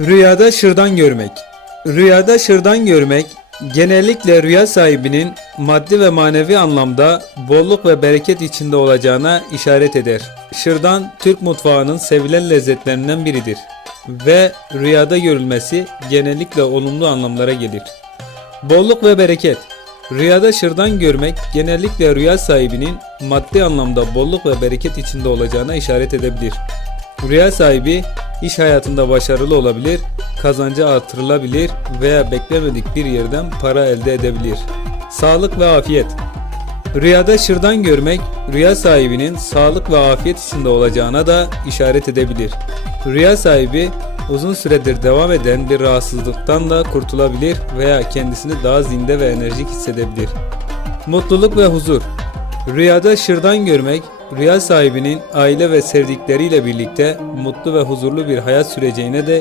Rüyada şırdan görmek. Rüyada şırdan görmek genellikle rüya sahibinin maddi ve manevi anlamda bolluk ve bereket içinde olacağına işaret eder. Şırdan Türk mutfağının sevilen lezzetlerinden biridir ve rüyada görülmesi genellikle olumlu anlamlara gelir. Bolluk ve bereket. Rüyada şırdan görmek genellikle rüya sahibinin maddi anlamda bolluk ve bereket içinde olacağına işaret edebilir. Rüya sahibi iş hayatında başarılı olabilir, kazancı artırılabilir veya beklemedik bir yerden para elde edebilir. Sağlık ve afiyet. Rüyada şırdan görmek, rüya sahibinin sağlık ve afiyet içinde olacağına da işaret edebilir. Rüya sahibi uzun süredir devam eden bir rahatsızlıktan da kurtulabilir veya kendisini daha zinde ve enerjik hissedebilir. Mutluluk ve huzur. Rüyada şırdan görmek, rüya sahibinin aile ve sevdikleriyle birlikte mutlu ve huzurlu bir hayat süreceğine de